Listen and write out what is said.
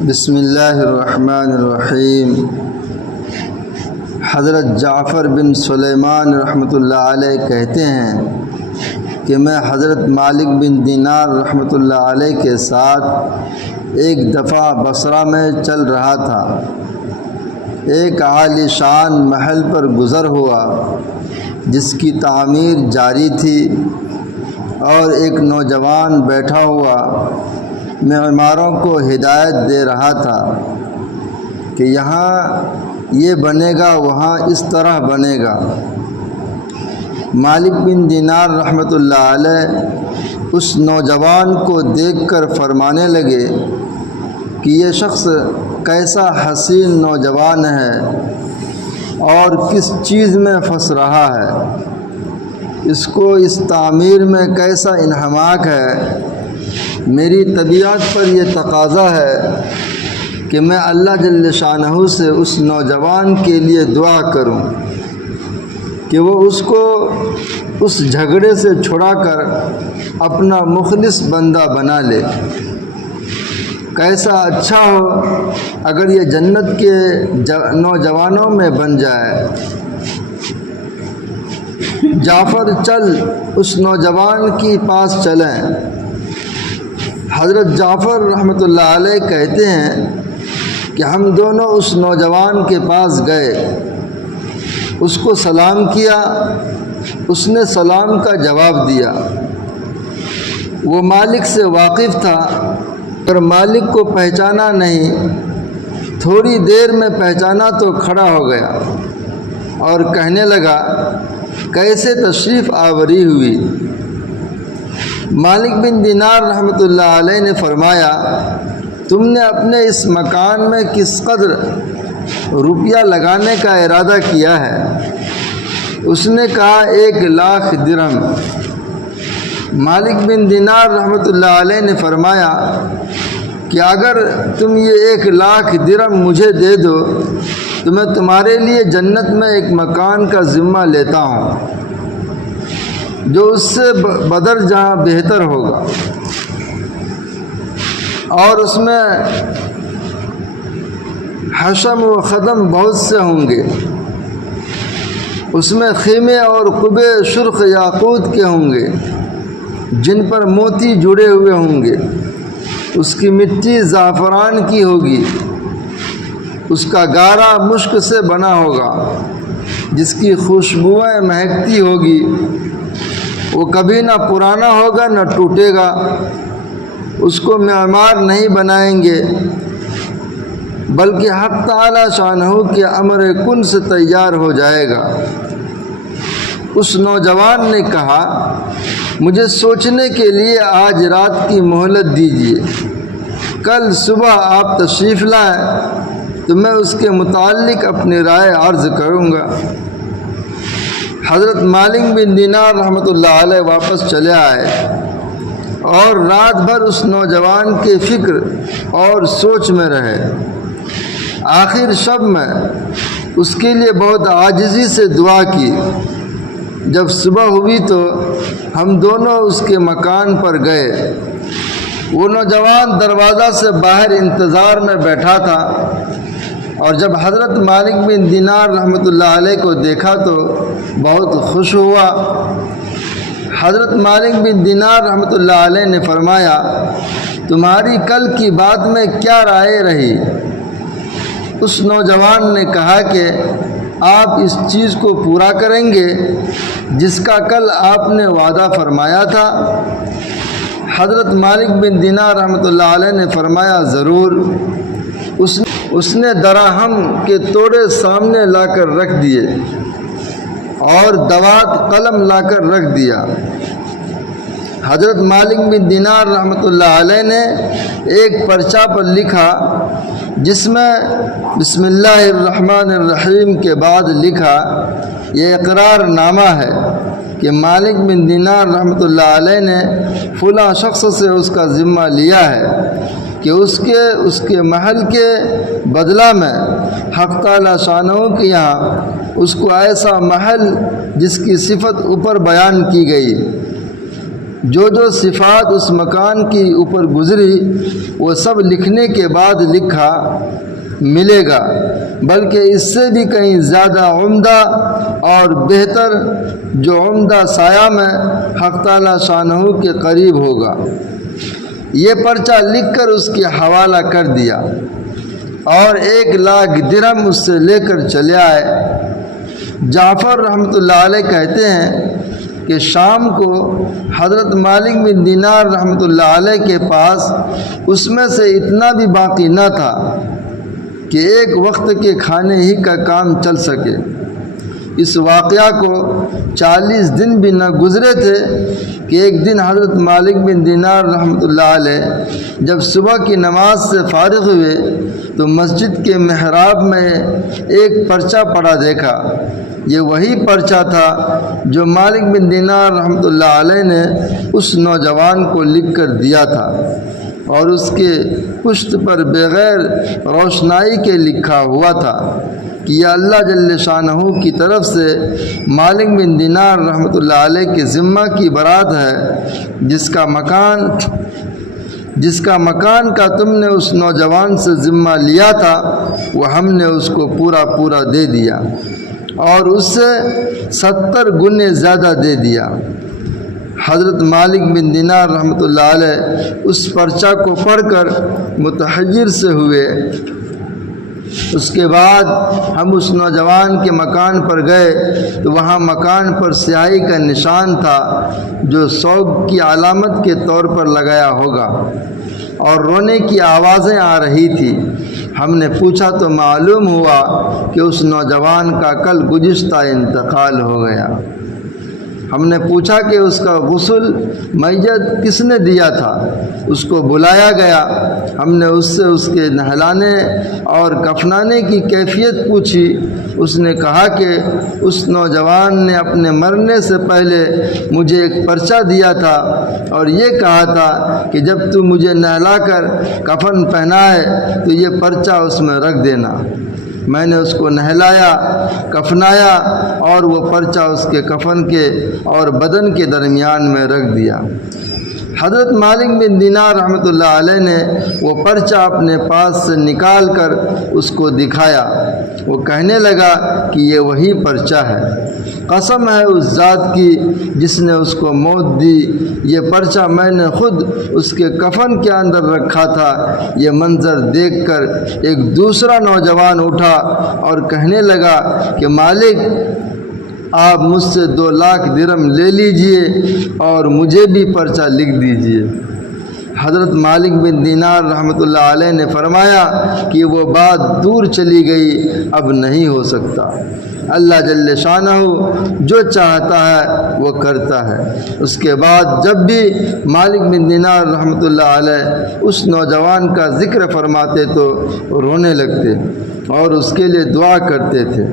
بسم اللہ الرحمن الرحیم۔ حضرت جعفر بن سلیمان رحمۃ اللہ علیہ کہتے ہیں کہ میں حضرت مالک بن دینار رحمۃ اللہ علیہ کے ساتھ ایک دفعہ بصرہ میں چل رہا تھا۔ ایک عالی شان محل پر گزر ہوا جس کی تعمیر جاری تھی، اور ایک نوجوان بیٹھا ہوا معماروں کو ہدایت دے رہا تھا کہ یہاں یہ بنے گا، وہاں اس طرح بنے گا۔ مالک بن دینار رحمۃ اللہ علیہ اس نوجوان کو دیکھ کر فرمانے لگے کہ یہ شخص کیسا حسین نوجوان ہے اور کس چیز میں پھنس رہا ہے، اس کو اس تعمیر میں کیسا انہماک ہے۔ میری طبیعت پر یہ تقاضا ہے کہ میں اللہ جل شانہ سے اس نوجوان کے لیے دعا کروں کہ وہ اس کو اس جھگڑے سے چھڑا کر اپنا مخلص بندہ بنا لے۔ کیسا اچھا ہو اگر یہ جنت کے نوجوانوں میں بن جائے۔ جعفر چل اس نوجوان کے پاس چلیں۔ حضرت جعفر رحمۃ اللہ علیہ کہتے ہیں کہ ہم دونوں اس نوجوان کے پاس گئے، اس کو سلام کیا، اس نے سلام کا جواب دیا۔ وہ مالک سے واقف تھا پر مالک کو پہچانا نہیں۔ تھوڑی دیر میں پہچانا تو کھڑا ہو گیا اور کہنے لگا، کیسے تشریف آوری ہوئی؟ مالک بن دینار رحمۃ اللہ علیہ نے فرمایا، تم نے اپنے اس مکان میں کس قدر روپیہ لگانے کا ارادہ کیا ہے؟ اس نے کہا 1,00,000 درہم۔ مالک بن دینار رحمۃ اللہ علیہ نے فرمایا کہ اگر تم یہ 1,00,000 درہم مجھے دے دو تو میں تمہارے لیے جنت میں ایک مکان کا ذمہ لیتا ہوں جو اس سے بدر جہاں بہتر ہوگا، اور اس میں حشم و خدم بہت سے ہوں گے، اس میں خیمے اور قبے شرخ یاقوت کے ہوں گے جن پر موتی جڑے ہوئے ہوں گے، اس کی مٹی زعفران کی ہوگی، اس کا گارا مشک سے بنا ہوگا جس کی خوشبوئیں مہکتی ہوگی، وہ کبھی نہ پرانا ہوگا نہ ٹوٹے گا، اس کو معمار نہیں بنائیں گے بلکہ حق تعالی شانہ کے امر کن سے تیار ہو جائے گا۔ اس نوجوان نے کہا، مجھے سوچنے کے لیے آج رات کی مہلت دیجیے، کل صبح آپ تشریف لائیں تو میں اس کے متعلق اپنی رائے عرض کروں گا۔ حضرت مالک بن دینار رحمۃ اللہ علیہ واپس چلے آئے اور رات بھر اس نوجوان کے فکر اور سوچ میں رہے۔ آخر شب میں اس کے لیے بہت عاجزی سے دعا کی۔ جب صبح ہوئی تو ہم دونوں اس کے مکان پر گئے۔ وہ نوجوان دروازہ سے باہر انتظار میں بیٹھا تھا، اور جب حضرت مالک بن دینار رحمۃ اللہ علیہ کو دیکھا تو بہت خوش ہوا۔ حضرت مالک بن دینار رحمۃ اللہ علیہ نے فرمایا، تمہاری کل کی بات میں کیا رائے رہی؟ اس نوجوان نے کہا کہ آپ اس چیز کو پورا کریں گے جس کا کل آپ نے وعدہ فرمایا تھا؟ حضرت مالک بن دینار رحمۃ اللہ علیہ نے فرمایا، ضرور۔ اس نے دراہم کے توڑے سامنے لا کر رکھ دیے اور دوات قلم لا کر رکھ دیا۔ حضرت مالک بن دینار رحمۃ اللہ علیہ نے ایک پرچہ پر لکھا جس میں بسم اللہ الرحمن الرحیم کے بعد لکھا، یہ اقرار نامہ ہے کہ مالک بن دینار رحمۃ اللہ علیہ نے فلاں شخص سے اس کا ذمہ لیا ہے کہ اس کے محل کے بدلہ میں حق تعالی شانہ کے یہاں اس کو ایسا محل جس کی صفت اوپر بیان کی گئی جو صفات اس مکان کی اوپر گزری وہ سب لکھنے کے بعد لکھا ملے گا، بلکہ اس سے بھی کہیں زیادہ عمدہ اور بہتر، جو عمدہ سایہ میں حق تعالی شانہ کے قریب ہوگا۔ یہ پرچہ لکھ کر اس کے حوالہ کر دیا اور 1,00,000 درہم اس سے لے کر چلے آئے۔ جعفر رحمۃ اللہ علیہ کہتے ہیں کہ شام کو حضرت مالک بن دینار رحمۃ اللہ علیہ کے پاس اس میں سے اتنا بھی باقی نہ تھا کہ ایک وقت کے کھانے ہی کا کام چل سکے۔ اس واقعہ کو 40 دن بھی نہ گزرے تھے کہ ایک دن حضرت مالک بن دینار رحمۃ اللہ علیہ جب صبح کی نماز سے فارغ ہوئے تو مسجد کے محراب میں ایک پرچہ پڑا دیکھا۔ یہ وہی پرچہ تھا جو مالک بن دینار رحمۃ اللہ علیہ نے اس نوجوان کو لکھ کر دیا تھا، اور اس کے پشت پر بغیر روشنائی کے لکھا ہوا تھا کہ یہ اللہ جل شانہ کی طرف سے مالک بن دینار رحمۃ اللہ علیہ کے ذمہ کی برات ہے، جس کا مکان کا تم نے اس نوجوان سے ذمہ لیا تھا وہ ہم نے اس کو پورا دے دیا، اور اس سے 70 گنے زیادہ دے دیا۔ حضرت مالک بن دینار رحمۃ اللہ علیہ اس پرچہ کو پڑھ کر متحیر سے ہوئے۔ اس کے بعد ہم اس نوجوان کے مکان پر گئے تو وہاں مکان پر سیاہی کا نشان تھا جو سوگ کی علامت کے طور پر لگایا ہوگا، اور رونے کی آوازیں آ رہی تھی۔ ہم نے پوچھا تو معلوم ہوا کہ اس نوجوان کا کل گزشتہ انتقال ہو گیا۔ ہم نے پوچھا کہ اس کا غسل میت کس نے دیا تھا؟ اس کو بلایا گیا۔ ہم نے اس سے اس کے نہلانے اور کفنانے کی کیفیت پوچھی۔ اس نے کہا کہ اس نوجوان نے اپنے مرنے سے پہلے مجھے ایک پرچہ دیا تھا اور یہ کہا تھا کہ جب تو مجھے نہلا کر کفن پہنائے تو یہ پرچہ اس میں رکھ دینا۔ میں نے اس کو نہلایا، کفنایا اور وہ پرچہ اس کے کفن کے اور بدن کے درمیان میں رکھ دیا۔ حضرت مالک بن دینار رحمۃ اللہ علیہ نے وہ پرچہ اپنے پاس سے نکال کر اس کو دکھایا۔ وہ کہنے لگا کہ یہ وہی پرچہ ہے۔ قسم ہے اس ذات کی جس نے اس کو موت دی، یہ پرچہ میں نے خود اس کے کفن کے اندر رکھا تھا۔ یہ منظر دیکھ کر ایک دوسرا نوجوان اٹھا اور کہنے لگا کہ مالک، آپ مجھ سے 2,00,000 درہم لے لیجئے اور مجھے بھی پرچہ لکھ دیجئے۔ حضرت مالک بن دینار رحمۃ اللہ علیہ نے فرمایا کہ وہ بات دور چلی گئی، اب نہیں ہو سکتا۔ اللہ جل شانہ جو چاہتا ہے وہ کرتا ہے۔ اس کے بعد جب بھی مالک بن دینار رحمۃ اللہ علیہ اس نوجوان کا ذکر فرماتے تو رونے لگتے اور اس کے لیے دعا کرتے تھے۔